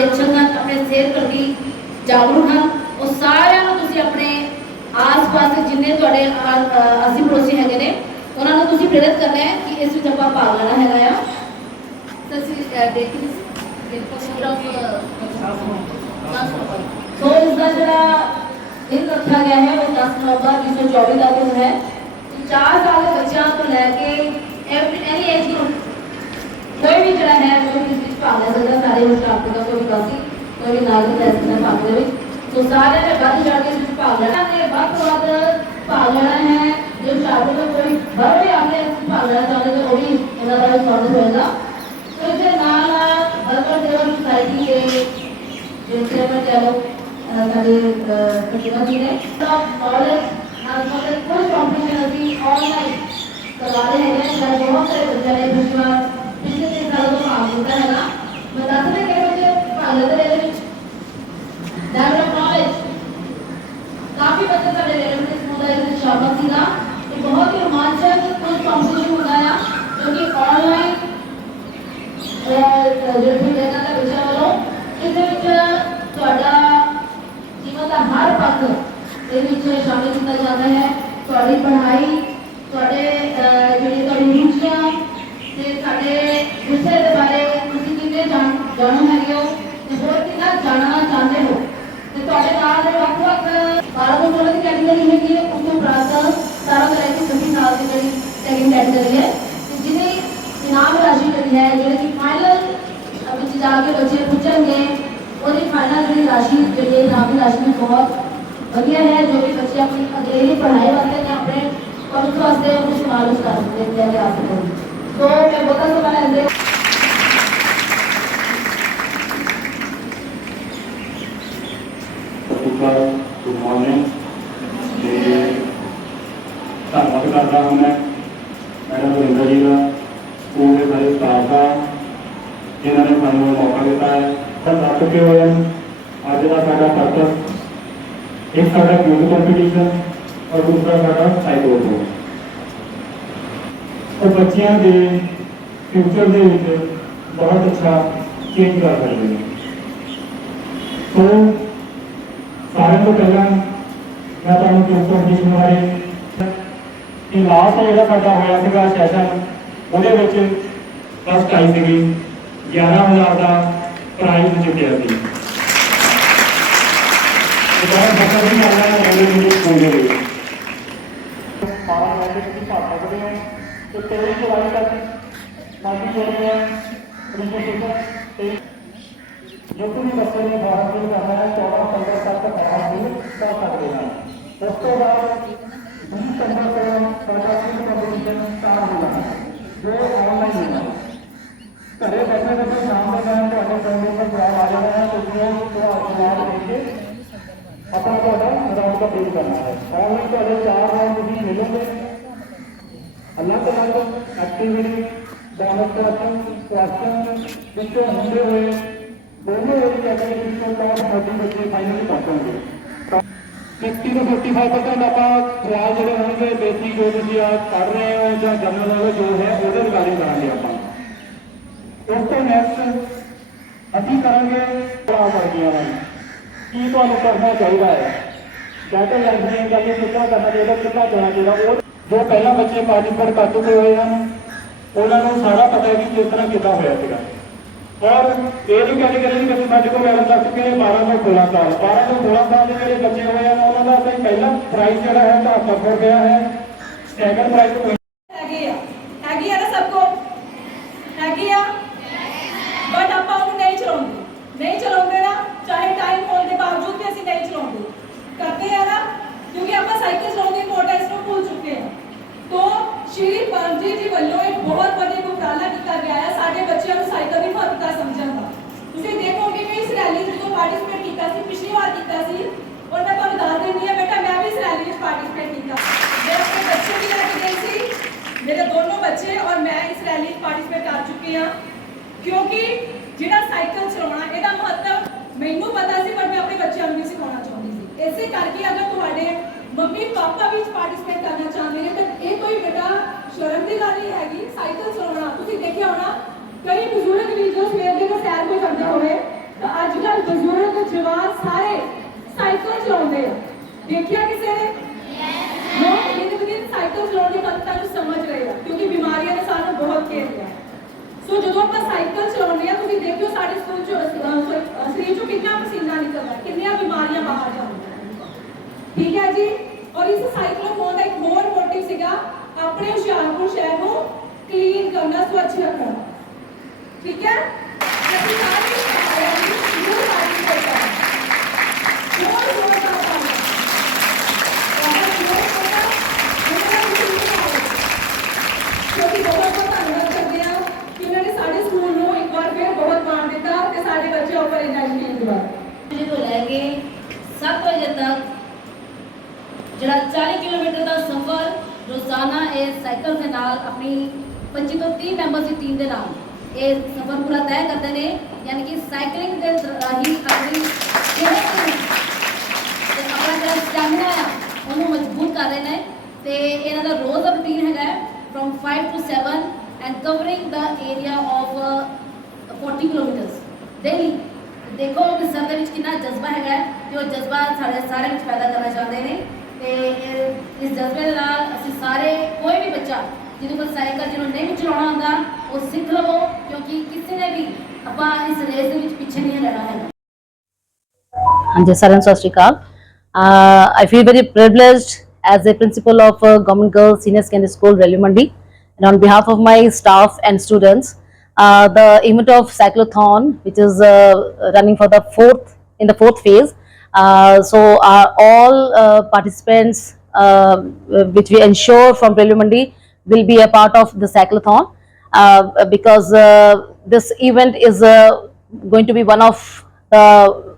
ਹਰ ਇੱਕ ਦੇ ਚੰਗਨ ਆਪਣੇ ਸਿਹਤ ਪ੍ਰਤੀ ਜਾਗਰੂਕ ਹਨ ਉਹ ਸਾਰਿਆਂ ਨੂੰ ਤੁਸੀਂ ਆਪਣੇ ਆਸ-ਪਾਸ ਜਿੰਨੇ ਤੁਹਾਡੇ ਆ- ਅ, ਅਸੀਂ ਪੜੋਸੀ ਹੈਗੇ ਨੇ ਉਹਨਾਂ ਨੂੰ ਤੁਸੀਂ ਪ੍ਰੇਰਿਤ ਕਰਨਾ ਹੈ ਕਿ ਇਸ ਵਿੱਚ ਆਪਾਂ ਭਾਗ ਲੈਣਾ ਹੈਗਾ ਆ। ਸੋ ਅਸੀਂ ਦੇਖੀ ਸੋ ਇਸ ਦਾ ਜਿਹੜਾ ਦਿਨ ਰੱਖਿਆ ਗਿਆ ਹੈ ਉਹ 10 ਨਵੰਬਰ 2024 ਦਾ ਦਿਨ ਹੈ। 4 ਸਾਲ ਦੇ ਬੱਚਿਆਂ ਤੋਂ ਲੈ ਕੇ ਐਨੀ ਏਜ ਗਰੁੱਪ ਕੋਈ ਵੀ ਜਿਹੜਾ ਹੈ ਕੋਈ ਵੀ ਇਸ ਵਿੱਚ ਭਾਗ ਲੈ ਸਕਦਾ ਸਾਰੇ ਸਟਾਫ ਦਾ ਕੋਈ ਵਾਸੀ ਕੋਈ ਵੀ ਨਾਗਰਿਕ ਲੈ ਸਕਦਾ ਭਾਗ ਦੇ ਵਿੱਚ ਸੋ ਸਾਰਿਆਂ ਨੇ ਵੱਧ ਚੜ੍ਹ ਕੇ ਇਸ ਵਿੱਚ ਭਾਗ ਲੈਣਾ ਤੇ ਵੱਧ ਤੋਂ ਵੱਧ ਭਾਗ ਲੈਣਾ ਹੈ, ਜੇ ਸ਼ਾਦੀ ਤੋਂ ਕੋਈ ਬਾਹਰ ਵੀ ਆਉਂਦੇ ਇਸ ਵਿੱਚ ਭਾਗ ਲੈਣਾ ਚਾਹੁੰਦੇ ਤਾਂ ਉਹ ਵੀ ਉਹਨਾਂ ਦਾ ਵੀ ਸਵਾਗਤ ਹੋਏਗਾ। ਸੋ ਇਸ ਦੇ ਨਾਲ ਬਰਕਰ ਦੇਵਾ ਸੁਸਾਇਟੀ ਦੇ ਜਿਹੜੇ ਚੇਅਰਮੈਨ ਕਹਿ ਲਓ, ਅਹ ਸਾਡੇ ਪ੍ਰਤਿਭਾ ਜੀ ਨੇ, ਤਾਂ ਨੌਲੇਜ ਨਾਲ ਮਤਲਬ ਕੋਈ ਕੰਪੀਟੀਸ਼ਨ ਅਸੀਂ ਆਨਲਾਈਨ ਕਰਵਾ ਰਹੇ ਹੈਗੇ ਹਾਂ। ਜਿਹੜੇ ਬਹੁਤ ਸਾਰੇ ਬੱਚਿਆਂ ਨੇ ਪਿਛਲੇ ਵਾਰ ਪਿਛਲੇ ਤਿੰਨ ਸਾਲਾਂ ਤੋਂ ਭਾਗ ਲਿੱਤਾ ਹੈਗਾ ਮੈਂ ਦੱਸਦਾ ਕਿ ਬੱਚੇ ਭਾਗ ਲੈਂਦੇ ਨੇ ਇਹਦੇ ਵਿੱਚ ਡੈਵਲਪ ਨੌਲੇਜ ਕਾਫੀ ਬੱਚੇ ਸਾਡੇ ਰੈਲੇਵੈਂਟ ਸਕੂਲ ਦਾ ਇਹਦੇ ਵਿੱਚ ਸ਼ਾਮਲ ਸੀਗਾ ਇਹ ਬਹੁਤ ਹੀ ਰੋਮਾਂਚਕ ਕੋਈ ਕੰਪੀਟੀਸ਼ਨ ਹੁੰਦਾ ਆ ਜੋ ਕਿ ਆਨਲਾਈਨ ਜਿਹੜੇ ਵੀ ਇਹਨਾਂ ਦਾ ਵਿਸ਼ਾ ਵੱਲੋਂ ਇਹਦੇ ਵਿੱਚ ਤੁਹਾਡਾ ਜੀਵਨ ਦਾ ਹਰ ਪੱਖ ਦੇ ਵਿੱਚ ਸ਼ਾਮਿਲ ਕੀਤਾ ਜਾਂਦਾ ਹੈ। ਤੁਹਾਡੀ ਪੜ੍ਹਾਈ ਤੁਹਾਡੇ ਅਹ, ਜਿਹੜੀ ਤੁਹਾਡੀ ਰੁਚੀਆਂ ਤੇ ਸਾਡੇ ਵਿਸ਼ੇ ਦੇ ਬਾਰੇ ਤੁਸੀਂ ਕਿੰਨੇ ਜਾਣ ਜਾਣੂ ਹੈਗੇ ਹੋ ਤੇ ਹੋਰ ਕਿੰਨਾ ਜਾਣਨਾ ਚਾਹੁੰਦੇ ਹੋ? ਤੇ ਤੁਹਾਡੇ ਨਾਲ ਦੇ ਵੱਖ ਵੱਖ 12 ਤੋਂ 16 ਦੀ ਕੈਟੇਗਰੀ ਹੈਗੀ ਹੈ ਉਸ ਤੋਂ ਉਪਰੰਤ 17 ਤੋਂ ਲੈ ਕੇ 26 ਸਾਲ ਦੀ ਜਿਹੜੀ ਸੈਕਿੰਡ ਕੈਟੇਗਰੀ ਹੈ। ਤੇ ਜਿਹਦੀ ਇਨਾਮ ਰਾਸ਼ੀ ਜਿਹੜੀ ਹੈ ਜਿਹੜੇ ਕਿ ਫਾਈਨਲ ਵਿੱਚ ਜਾ ਕੇ ਬੱਚੇ ਪੁੱਛਣਗੇ ਉਹਦੀ ਫਾਈਨਲ ਜਿਹੜੀ ਰਾਸ਼ੀ ਜਿਹੜੀ ਹੈ ਇਨਾਮ ਦੀ ਰਾਸ਼ੀ ਵੀ ਬਹੁਤ ਵਧੀਆ ਹੈ ਜੋ ਕਿ ਬੱਚੇ ਆਪਣੀ ਅਗਲੇਰੀ ਪੜ੍ਹਾਈ ਵਾਸਤੇ ਜਾਂ ਆਪਣੇ ਭਵਿੱਖ ਵਾਸਤੇ ਉਹਨੂੰ ਇਸਤੇਮਾਲ ਕਰ ਸਕਦੇ ਨੇ ਜਾਂ ਲਿਆ ਸਕਦੇ ਨੇ ਸੋ ਮੈਂ ਬਹੁਤਾ ਸਮਾਂ ਲੈਂਦੇ ਸਤਿਕਾਰ ਗੁੱਡ ਮਾਰਨਿੰਗ ਤੇ ਧੰਨਵਾਦ ਕਰਦਾ ਹਾਂ ਮੈਂ ਮੈਡਮ ਵਰਿੰਦਰ ਜੀ ਦਾ ਸਕੂਲ ਦੇ ਸਾਰੇ ਸਟਾਫ ਦਾ ਜਿਨ੍ਹਾਂ ਨੇ ਸਾਨੂੰ ਇਹ ਮੌਕਾ ਦਿੱਤਾ ਹੈ ਤਾਂ ਦੱਸ ਚੁੱਕੇ ਹੋਏ ਹਨ ਅੱਜ ਦਾ ਸਾਡਾ ਪਰਪਸ ਇੱਕ ਸਾਡਾ ਕਿਊਜ਼ ਕੰਪੀਟੀਸ਼ਨ ਔਰ ਦੂਸਰਾ ਸਾਡਾ ਸਾਈਕੋਲੋਜੀ ਉਹ ਬੱਚਿਆਂ ਦੇ ਫਿਊਚਰ ਦੇ ਵਿੱਚ ਬਹੁਤ ਅੱਛਾ ਚੇਂਜ ਕਰ ਸਕਦੇ ਨੇ। ਸੋ ਸਾਰਿਆਂ ਤੋਂ ਪਹਿਲਾਂ ਮੈਂ ਤੁਹਾਨੂੰ ਕਿਸ ਕੰਪੀਟੀਸ਼ਨ ਬਾਰੇ ਕਿ ਲਾਸਟ ਜਿਹੜਾ ਸਾਡਾ ਹੋਇਆ ਸੀਗਾ ਸੈਸ਼ਨ ਉਹਦੇ ਵਿੱਚ ਫਸਟ ਆਈ ਸੀਗੀ। 11000 ਦਾ ਪ੍ਰਾਈਜ਼ ਜਿੱਤਿਆ ਸੀ। ਇਹ ਬਹੁਤ ਬੱਚਾ ਆਇਆ ਹੈ ਰੈਲੀ ਦੇ ਸਕੂਲ ਦੇ ਵਿੱਚ 12 ਵਜੇ ਤੁਸੀਂ ਭਾਗ ਤੇ 23 ਜੁਲਾਈ ਤੱਕ ਸਾਡੀ ਜਿਹੜੀ ਹੈ ਰਜਿਸਟ੍ਰੇਸ਼ਨ ਤੇ ਜੋ ਤੁਸੀਂ ਬੱਚੇ ਨੇ ਫਾਰਮ ਫਿਲ ਕਰਨਾ ਹੈ 14 15 ਤੱਕ ਫਾਰਮ ਫਿਲ ਕਰ ਸਕਦੇ ਹਨ ਉਸ ਤੋਂ ਬਾਅਦ 20 ਸਤੰਬਰ ਤੋਂ ਸਾਡਾ ਫਿਲ ਕੰਪੀਟੀਸ਼ਨ ਸਟਾਰਟ ਹੋਣਾ ਹੈ ਜੋ ਆਨਲਾਈਨ ਹੋਣਾ ਹੈ ਘਰੇ ਬੈਠੇ ਬੈਠੇ ਸ਼ਾਮ ਦੇ ਟਾਈਮ ਤੁਹਾਡੇ ਫੋਨ ਉੱਪਰ ਜਵਾਬ ਆ ਜਾਣਾ ਹੈ ਤੁਸੀਂ ਉਹ ਜਵਾਬ ਦੇ ਕੇ ਆਪਣਾ ਤੁਹਾਡਾ ਰਾਊਂਡ ਕਰਨਾ ਹੈ। ਆਨਲਾਈਨ ਤੁਹਾਡੇ ਚਾਰ ਰਾਊਂਡ ਤੁਸੀਂ ਮਿਲੋਗੇ। ਅਲੱਗ-ਅਲੱਗ ਐਕਟੀਵਿਟੀ ਡੈਮੋਸਟ੍ਰੇਸ਼ਨ ਕੁਐਸਚਨ ਵਿੱਚੋਂ ਹੁੰਦੇ ਹੋਏ, ਦੋਨੋਂ ਇੱਕ ਕੈਟੇਗਰੀ ਤੋਂ ਟੌਪ 30 ਬੱਚੇ ਫਾਈਨਲ ਪਹੁੰਚਣਗੇ 50 ਤੋਂ 45% ਆਪਾਂ ਸਵਾਲ ਜਿਹੜੇ ਹੋਣਗੇ ਬੇਸਿਕ ਜੋ ਤੁਸੀਂ ਆ ਪੜ੍ਹ ਰਹੇ ਹੋ ਜਾਂ ਜਨਰਲ ਨੌਲੇਜ ਜੋ ਹੈ, ਉਹਦੇ ਰਿਗਾਰਡਿੰਗ ਕਰਾਂਗੇ ਆਪਾਂ। ਉਸ ਤੋਂ ਨੈਕਸਟ ਅਸੀਂ ਕਰਾਂਗੇ ਪੜਾ ਵਰਗੀਆਂ ਕੀ ਤੁਹਾਨੂੰ ਕਰਨਾ ਚਾਹੀਦਾ ਹੈ? ਡਾਟਾ ਲੈਂਡਿੰਗ ਜਾਂ ਕਿ ਕਿੱਦਾਂ ਕਰਨਾ ਚਾਹੀਦਾ ਕਿੱਦਾਂ ਜਾਣਾ ਚਾਹੀਦਾ? ਉਹ ਜੋ ਪਹਿਲਾਂ ਬੱਚੇ ਪਾਰਟਿਸਿਪੇਟ ਕਰ ਚੁੱਕੇ ਹੋਏ ਹਨ ਉਹਨਾਂ ਨੂੰ ਸਾਰਾ ਪਤਾ ਹੈ ਕਿ ਕਿਸ ਤਰ੍ਹਾਂ ਕਿੱਦਾਂ ਹੋਇਆ ਸੀਗਾ। ਔਰ ਇਹ ਵੀ ਕੈਟੇਗਰੀ ਦੇ ਵਿੱਚ ਸਾਡੇ ਕੋਲ ਮੈਡਮ ਦੱਸ ਚੁੱਕੇ 12 ਤੋਂ 16 ਸਾਲ। 12 ਤੋਂ 16 ਸਾਲ ਦੇ ਜਿਹੜੇ ਬੱਚੇ ਹੋਏ ਹਨ ਉਹਨਾਂ ਦਾ ਪਹਿਲਾ ਪ੍ਰਾਈਜ਼ ਜਿਹੜਾ ਹੈ 72 ਰੁਪਏ ਹੈ। ਸੈਕੰਡ ਪ੍ਰਾਈਜ਼ ਕਿਉਂਕਿ ਜਿਹੜਾ ਸਾਈਕਲ ਚਲਾਉਣਾ ਇਹਦਾ ਮਹੱਤਵ ਮੈਨੂੰ ਪਤਾ ਸੀ ਪਰ ਮੈਂ ਆਪਣੇ ਬੱਚਿਆਂ ਨੂੰ ਵੀ ਸਿਖਾਉਣਾ ਚਾਹੁੰਦੀ ਸੀ। ਇਸੇ ਕਰਕੇ ਅਗਰ ਤੁਹਾਡੇ ਮੰਮੀ ਪਾਪਾ ਵੀ ਪਾਰਟਿਸਿਪੇਟ ਕਰਨਾ ਚਾਹੁੰਦੇ ਨੇ ਤਾਂ ਇਹ ਕੋਈ ਬੇਟਾ ਸ਼ਰਮ ਦੀ ਗੱਲ ਨਹੀਂ ਹੈਗੀ। ਸਾਈਕਲ ਚਲਾਉਣਾ ਤੁਸੀਂ ਦੇਖਿਆ ਹੋਣਾ ਕਈ ਬਜ਼ੁਰਗ ਵੀ ਜੋ ਸਵੇਰ ਦੇ ਸੈਰ ਕੋ ਜਾਂਦੇ ਹੋਵੇ ਤਾਂ ਅੱਜ ਕੱਲ ਬਜ਼ੁਰਗ ਜਵਾਨ ਸਾਰੇ ਸਾਈਕਲ ਚਲਾਉਂਦੇ ਆ। ਦੇਖਿਆ ਕਿਸੇ ਨੇ? ਲੋਕ ਇਹ ਦਿਨ ਸਾਈਕਲ ਚਲਾਉਣ ਦੀ ਮਹੱਤਤਾ ਨੂੰ ਸਮਝ ਰਹੇ ਆ ਕਿਉਂਕਿ ਬਿਮਾਰੀਆਂ ਨੇ ਸਾਨੂੰ ਬਹੁਤ ਘੇਰ ਲਿਆ ਸੋ ਜਦੋਂ ਆਪਾਂ ਸਾਈਕਲ ਚਲਾਉਂਦੇ ਆ ਤੁਸੀਂ ਦੇਖਿਓ ਸਾਡੇ ਸਕੂਲ ਚ ਅਹ, ਅਹ, ਸਰੀਰ ਚੋਂ ਕਿੰਨਾ ਪਸੀਨਾ ਨਿਕਲਦਾ ਕਿੰਨੀਆਂ ਬਿਮਾਰੀਆਂ ਬਾਹਰ ਜਾਂਦੀਆਂ ਠੀਕ ਹੈ ਜੀ ਔਰ ਇਸ ਸਾਈਕਲੋਥੋਨ ਦਾ ਇੱਕ ਹੋਰ ਮੋਟਿਵ ਸੀਗਾ ਆਪਣੇ ਹੁਸ਼ਿਆਰਪੁਰ ਸ਼ਹਿਰ ਨੂੰ ਕਲੀਨ ਕਰਨਾ ਸਵੱਛ ਰੱਖਣਾ ਠੀਕ ਹੈ ਅਸੀਂ ਸਾਰੇ ਜ਼ਰੂਰ ਪਾਰਟਿਸਿਪੇਟ ਕਰਾਂਗੇ ਹੋਰ ਹੋਰ ਦਾ ਕੰਮ ਬਹੁਤ ਬਹੁਤ ਪਤਾ ਉਹਨਾਂ ਨੂੰ ਕਿਉਂਕਿ ਬਹੁਤ ਬਹੁਤ ਧੰਨਵਾਦ ਕਰਦੇ ਆ ਕਿ ਉਹਨਾਂ ਨੇ ਸਾਡੇ ਸਕੂਲ ਨੂੰ ਇੱਕ ਵਾਰ ਫਿਰ ਬਹੁਤ ਮਾਣ ਦਿੱਤਾ ਤੇ ਸਾਡੇ ਬੱਚੇ ਉੱਪਰ ਇੰਡਸਟਰੀ ਦੀ ਵਾਰ ਵਜੇ ਤੋਂ ਲੈ ਕੇ 7 ਵਜੇ ਤੱਕ ਜਿਹੜਾ 40 ਕਿਲੋਮੀਟਰ ਦਾ ਸਫ਼ਰ, ਰੋਜ਼ਾਨਾ ਇਹ ਸਾਈਕਲ ਦੇ ਨਾਲ ਆਪਣੀ 25 ਤੋਂ 30 ਮੈਂਬਰਸ ਦੀ ਟੀਮ ਦੇ ਨਾਲ ਇਹ ਸਫ਼ਰ ਪੂਰਾ ਤੈਅ ਕਰਦੇ ਨੇ, ਯਾਨੀ ਕਿ ਸਾਈਕਲਿੰਗ ਦੇ ਰਾਹੀਂ ਆਪਣੀ ਤੇ ਆਪਣਾ ਜਿਹੜਾ ਸਟੈਮਿਨਾ ਆ, ਉਹਨੂੰ ਮਜ਼ਬੂਤ ਕਰ ਰਹੇ ਨੇ ਤੇ ਇਹਨਾਂ ਦਾ ਰੋਜ਼ ਦਾ ਰੂਟੀਨ ਹੈਗਾ ਫਰਮ 5 ਟੂ 7 ਐਂਡ ਕਵਰਿੰਗ ਦਾ ਏਰੀਆ ਆਫ 40 ਕਿਲੋਮੀਟਰਸ ਡੇਲੀ ਦੇਖੋ ਕਿ ਸਰ ਦੇ ਵਿੱਚ ਕਿੰਨਾ ਜਜ਼ਬਾ ਹੈਗਾ ਹੈ ਤੇ ਉਹ ਜਜ਼ਬਾ ਸਾਡੇ ਸਾਰੇ ਵਿੱਚ ਪੈਦਾ ਕਰਨਾ ਚਾਹੁੰਦੇ ਨੇ ਤੇ ਇਹ- ਇਸ ਜਜ਼ਬੇ ਦੇ ਨਾਲ ਅਸੀਂ ਸਾਰੇ ਕੋਈ ਵੀ ਬੱਚਾ ਜਿਹਦੇ ਕੋਲ ਸਾਈਕਲ ਜਿਹਨੂੰ ਨਹੀਂ ਚਲਾਉਣਾ ਆਉਂਦਾ ਉਹ ਸਿੱਖ ਲਵੋ ਕਿਉਂਕਿ ਕਿਸੇ ਨੇ ਵੀ ਆਪਾਂ ਇਸ ਰੇਸ ਦੇ ਵਿੱਚ ਪਿੱਛੇ ਨਹੀਂ ਰਹਿਣਾ ਹੈ ਹਾਂਜੀ ਸਾਰਿਆਂ ਨੂੰ ਸਤਿ ਸ਼੍ਰੀ ਅਕਾਲ। uh, I feel very privileged as a principal of uh, Government Girls Senior Secondary School, Railway Mandi, and on behalf of my staff and students, uh, the event of cyclothon, which is uh, running for the fourth in the fourth phase. Uh, so uh, all uh, participants, uh, which we ensure from Mandi, will be a part of the cyclothon uh, because uh, this event is uh, going to be one of the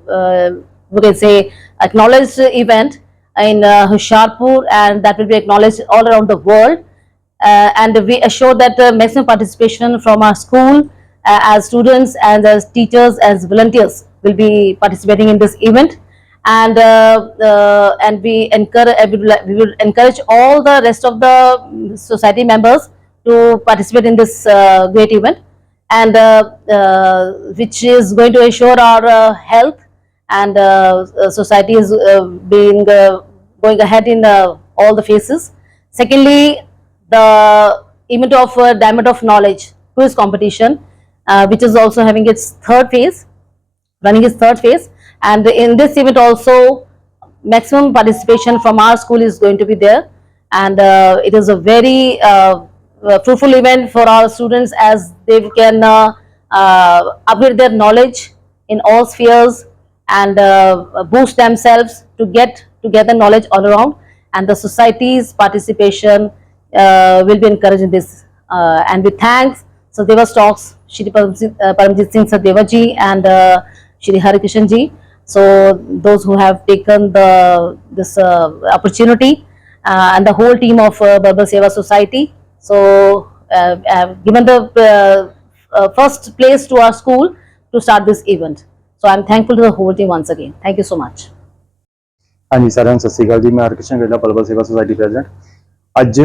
uh, we can say acknowledged event in uh, Hoshiarpur and that will be acknowledged all around the world uh, and we assure that uh, maximum participation from our school uh, as students and as teachers as volunteers will be participating in this event and uh, uh, and we encourage we will, encourage all the rest of the mm, society members to participate in this uh, great event and uh, uh, which is going to ensure our uh, health and uh, uh, society is uh, being uh, going ahead in uh, all the phases. Secondly, the event of uh, Diamond of Knowledge quiz competition, uh, which is also having its third phase, running its third phase, and in this event also maximum participation from our school is going to be there, and uh, it is a very uh, uh, fruitful event for our students as they can uh, uh, upgrade their knowledge in all spheres and uh, boost themselves to get together knowledge all around. And the society's participation will be encouraged in this uh, and with thanks Sadeva Stocks, Shri Paramjit uh, Paramjit Singh Sadeva ji and uh, Shri Hari Krishan ji. So those who have taken the this uh, opportunity uh, and the whole team of uh, Berber Seva Society. So uh, have given the uh, uh, first place to our school to start this event. So I'm thankful to the whole team once again. Thank you so much. ਹਾਂਜੀ ਸਾਰਿਆਂ ਨੂੰ ਸਤਿ ਸ਼੍ਰੀ ਅਕਾਲ ਜੀ ਮੈਂ ਹਰਕ੍ਰਿਸ਼ਨ ਗੇਲਾ ਪਲਬਲ ਸੇਵਾ society president ਅੱਜ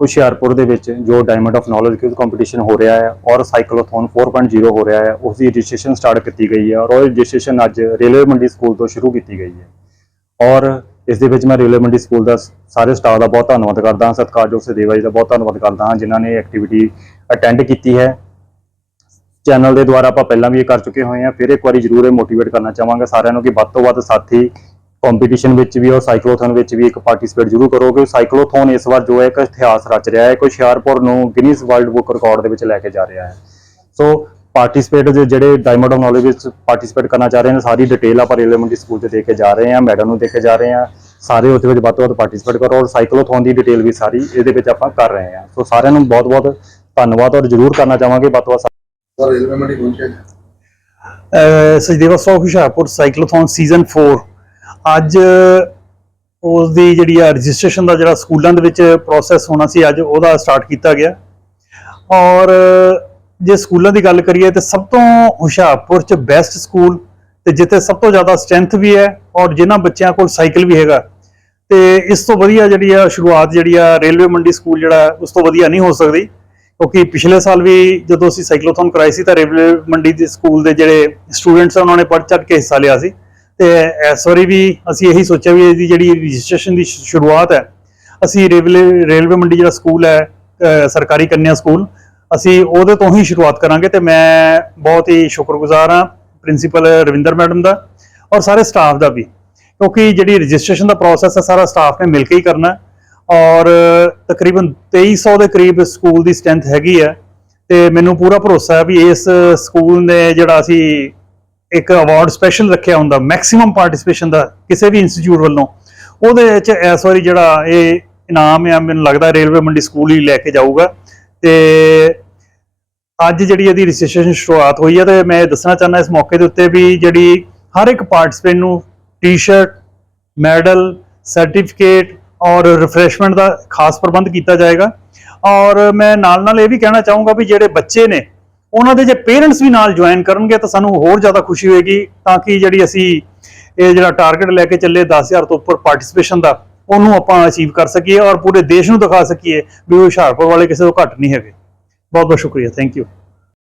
ਹੁਸ਼ਿਆਰਪੁਰ ਦੇ ਵਿੱਚ ਜੋ diamond of knowledge quiz competition ਹੋ ਰਿਹਾ ਹੈ ਔਰ ਸਾਈਕਲੋਥੋਨ 4.0 ਹੋ ਰਿਹਾ ਹੈ ਉਸ ਦੀ ਰਜਿਸਟ੍ਰੇਸ਼ਨ ਸਟਾਰਟ ਕੀਤੀ ਗਈ ਹੈ ਔਰ ਉਹ ਰਜਿਸਟ੍ਰੇਸ਼ਨ ਅੱਜ ਰੇਲਵੇ ਮੰਡੀ ਸਕੂਲ ਤੋਂ ਸ਼ੁਰੂ ਕੀਤੀ ਗਈ ਹੈ ਔਰ ਇਸ ਦੇ ਵਿੱਚ ਮੈਂ ਰੇਲਵੇ ਮੰਡੀ ਸਕੂਲ ਦਾ ਸਾਰੇ ਸਟਾਫ ਦਾ ਬਹੁਤ ਧੰਨਵਾਦ ਕਰਦਾ ਹਾਂ ਸਤਿਕਾਰਯੋਗ ਸਦੇਵਾ ਜੀ ਦਾ ਬਹੁਤ ਧੰਨਵਾਦ ਕਰਦਾ ਹਾਂ, ਜਿਨ੍ਹਾਂ ਨੇ ਐਕਟੀਵਿਟੀ ਅਟੈਂਡ ਕੀਤੀ ਹੈ। ਚੈਨਲ ਦੇ ਦੁਆਰਾ ਆਪਾਂ ਪਹਿਲਾਂ ਵੀ ਇਹ ਕਰ ਚੁੱਕੇ ਹੋਏ ਹਾਂ, ਫਿਰ ਇੱਕ ਵਾਰੀ ਜ਼ਰੂਰ ਇਹ ਮੋਟੀਵੇਟ ਕਰਨਾ ਚਾਹਾਂਗਾ ਸਾਰਿਆਂ ਨੂੰ ਕਿ ਵੱਧ ਤੋਂ ਵੱਧ ਸਾਥੀ ਕੰਪੀਟੀਸ਼ਨ ਵਿੱਚ ਵੀ ਔਰ ਸਾਈਕਲੋਥਨ ਵਿੱਚ ਵੀ ਇੱਕ ਪਾਰਟਿਸਿਪੇਟ ਜ਼ਰੂਰ ਕਰੋ ਕਿ ਸਾਈਕਲੋਥਨ ਇਸ ਵਾਰ ਜੋ ਹੈ ਇੱਕ ਇਤਿਹਾਸ ਰਚ ਰਿਹਾ ਹੈ ਕੋਈ ਹੁਸ਼ਿਆਰਪੁਰ ਨੂੰ ਗਿਨੀਜ਼ ਵਰਲਡ ਬੁੱਕ ਰਿਕਾਰਡ ਦੇ ਵਿੱਚ ਲੈ ਕੇ ਜਾ ਰਿਹਾ ਹੈ। ਸੋ ਪਾਰਟਿਸਿਪੇਟ ਦੇ ਜਿਹੜੇ ਡਾਇਮੰਡ ਆਫ ਨੌਲੇਜ ਵਿੱਚ ਪਾਰਟਿਸਿਪੇਟ ਕਰਨਾ ਚਾਹ ਰਹੇ ਨੇ ਸਾਰੀ ਡਿਟੇਲ ਆਪਾਂ ਰੇਲਵੇ ਮੰਡੀ ਸਕੂਲ ਤੇ ਦੇ ਕੇ ਜਾ ਰਹੇ ਹਾਂ ਮੈਡਮ ਨੂੰ ਦੇ ਕੇ ਜਾ ਰਹੇ ਹਾਂ। ਸਾਰੇ ਉਹਦੇ ਵਿੱਚ ਵੱਧ ਤੋਂ ਵੱਧ ਪਾਰਟਿਸਿਪੇਟ ਕਰੋ ਔਰ ਸਾਈਕਲੋਥਨ ਦੀ ਡਿਟੇਲ ਵੀ ਸਾਰੀ ਇਹਦੇ ਵਿੱਚ ਆਪਾਂ ਕਰ ਰਹੇ ਹਾਂ। ਸੋ ਸਾਰਿਆਂ ਨੂੰ ਬਹੁਤ ਬਹੁਤ ਧੰਨਵਾਦ ਔਰ ਜ਼ਰੂਰ ਕਰਨਾ ਚਾਹਾਂਗੇ ਵੱਧ ਤੋਂ ਵੱਧ ਸਰ ਰੇਲਵੇ ਮੰਡੀ ਪਹੁੰਚਿਆ Sachdeva stock Hoshiarpur cyclothon season 4 ਅੱਜ ਉਸ ਦੀ ਜਿਹੜੀ ਆ ਰਜਿਸਟ੍ਰੇਸ਼ਨ ਦਾ ਜਿਹੜਾ ਸਕੂਲਾਂ ਦੇ ਵਿੱਚ ਪ੍ਰੋਸੈਸ ਹੋਣਾ ਸੀ, ਅੱਜ ਉਹਦਾ ਸਟਾਰਟ ਕੀਤਾ ਗਿਆ। ਔਰ ਜੇ ਸਕੂਲਾਂ ਦੀ ਗੱਲ ਕਰੀਏ ਤੇ ਸਭ ਤੋਂ ਹੁਸ਼ਿਆਰਪੁਰ ਚ ਬੈਸਟ ਸਕੂਲ ਤੇ ਜਿੱਥੇ ਸਭ ਤੋਂ ਜ਼ਿਆਦਾ ਸਟਰੈਂਥ ਵੀ ਹੈ ਔਰ ਜਿਨ੍ਹਾਂ ਬੱਚਿਆਂ ਕੋਲ ਸਾਈਕਲ ਵੀ ਹੈਗਾ, ਤੇ ਇਸ ਤੋਂ ਵਧੀਆ ਜਿਹੜੀ ਆ ਸ਼ੁਰੂਆਤ ਜਿਹੜੀ ਆ ਰੇਲਵੇ ਮੰਡੀ ਸਕੂਲ ਜਿਹੜਾ, ਉਸ ਤੋਂ ਵਧੀਆ ਨਹੀਂ ਹੋ ਸਕਦੀ। ਕਿਉਂਕਿ ਪਿਛਲੇ ਸਾਲ ਵੀ ਜਦੋਂ ਅਸੀਂ ਸਾਈਕਲੋਥਨ ਕਰਾਈ ਸੀ ਤਾਂ ਰੇਲਵੇ ਮੰਡੀ ਦੇ ਸਕੂਲ ਦੇ ਜਿਹੜੇ ਸਟੂਡੈਂਟਸ ਆ, ਉਹਨਾਂ ਨੇ ਪੜ੍ਹ ਚੜ੍ਹ ਕੇ ਹਿੱਸਾ ਲਿਆ ਸੀ। ਤੇ ਇਸ ਵਾਰੀ ਵੀ ਅਸੀਂ ਇਹੀ ਸੋਚਿਆ ਵੀ ਇਹਦੀ ਜਿਹੜੀ ਰਜਿਸਟ੍ਰੇਸ਼ਨ ਦੀ ਸ਼ੁ- ਸ਼ੁਰੂਆਤ ਹੈ, ਅਸੀਂ ਰੇਲਵੇ ਰੇਲਵੇ ਮੰਡੀ ਜਿਹੜਾ ਸਕੂਲ ਹੈ ਸਰਕਾਰੀ ਕੰਨਿਆ ਸਕੂਲ, ਅਸੀਂ ਉਹਦੇ ਤੋਂ ਹੀ ਸ਼ੁਰੂਆਤ ਕਰਾਂਗੇ ਤੇ ਮੈਂ ਬਹੁਤ ਹੀ ਸ਼ੁਕਰਗੁਜ਼ਾਰ ਹਾਂ ਪ੍ਰਿੰਸੀਪਲ ਰਵਿੰਦਰ ਮੈਡਮ ਦਾ ਔਰ ਸਾਰੇ ਸਟਾਫ ਦਾ ਵੀ, ਕਿਉਂਕਿ ਜਿਹੜੀ ਰਜਿਸਟ੍ਰੇਸ਼ਨ ਦਾ ਪ੍ਰੋਸੈਸ ਹੈ, ਸਾਰਾ ਸਟਾਫ ਨੇ ਮਿਲ ਕੇ ਹੀ ਕਰਨਾ ਔਰ ਤਕਰੀਬਨ 2300 ਦੇ ਕਰੀਬ ਸਕੂਲ ਦੀ ਸਟਰੈਂਥ ਹੈਗੀ ਹੈ ਤੇ ਮੈਨੂੰ ਪੂਰਾ ਭਰੋਸਾ ਹੈ ਵੀ ਇਸ ਸਕੂਲ ਨੇ ਜਿਹੜਾ ਅਸੀਂ ਇੱਕ ਅਵਾਰਡ ਸਪੈਸ਼ਲ ਰੱਖਿਆ ਹੁੰਦਾ ਮੈਕਸਿਮਮ ਪਾਰਟਿਸਿਪੇਸ਼ਨ ਦਾ ਕਿਸੇ ਵੀ ਇੰਸਟੀਚਿਊਟ ਵੱਲੋਂ। ਉਹਦੇ ਵਿੱਚ ਇਸ ਵਾਰੀ ਜਿਹੜਾ ਇਹ ਇਨਾਮ ਆ ਮੈਨੂੰ ਲੱਗਦਾ ਰੇਲਵੇ ਮੰਡੀ ਸਕੂਲ ਹੀ ਲੈ ਕੇ ਜਾਊਗਾ। ਤੇ ਅੱਜ ਜਿਹੜੀ ਇਹਦੀ ਰਜਿਸਟ੍ਰੇਸ਼ਨ ਸ਼ੁਰੂਆਤ ਹੋਈ ਹੈ ਤੇ ਮੈਂ ਦੱਸਣਾ ਚਾਹੁੰਦਾ ਇਸ ਮੌਕੇ ਦੇ ਉੱਤੇ ਵੀ ਜਿਹੜੀ ਹਰ ਇੱਕ ਪਾਰਟਿਸਪੈਂਟ ਨੂੰ ਟੀ-ਸ਼ਰਟ ਮੈਡਲ ਸਰਟੀਫਿਕੇਟ ਔਰ ਰਿਫਰੈਸ਼ਮੈਂਟ ਦਾ ਖਾਸ ਪ੍ਰਬੰਧ ਕੀਤਾ ਜਾਏਗਾ। ਔਰ ਮੈਂ ਨਾਲ ਨਾਲ ਇਹ ਵੀ ਕਹਿਣਾ ਚਾਹੂੰਗਾ ਵੀ ਜਿਹੜੇ ਬੱਚੇ ਨੇ ਉਹਨਾਂ ਦੇ ਜੇ ਪੇਰੈਂਟਸ ਵੀ ਨਾਲ ਜੁਆਇਨ ਕਰਨਗੇ ਤਾਂ ਸਾਨੂੰ ਹੋਰ ਜ਼ਿਆਦਾ ਖੁਸ਼ੀ ਹੋਏਗੀ ਤਾਂ ਕਿ ਜਿਹੜੀ ਅਸੀਂ ਇਹ ਜਿਹੜਾ ਟਾਰਗੇਟ ਲੈ ਕੇ ਚੱਲੇ 10000 ਤੋਂ ਉੱਪਰ ਪਾਰਟਿਸਿਪੇਸ਼ਨ ਦਾ, ਉਹਨੂੰ ਆਪਾਂ ਅਚੀਵ ਕਰ ਸਕੀਏ ਔਰ ਪੂਰੇ ਦੇਸ਼ ਨੂੰ ਦਿਖਾ ਸਕੀਏ ਵੀ ਹੁਸ਼ਿਆਰਪੁਰ ਵਾਲੇ ਕਿਸੇ ਤੋਂ ਘੱਟ ਨਹੀਂ ਹੈਗੇ। ਬਹੁਤ ਬਹੁਤ ਸ਼ੁਕਰੀਆ। Thank you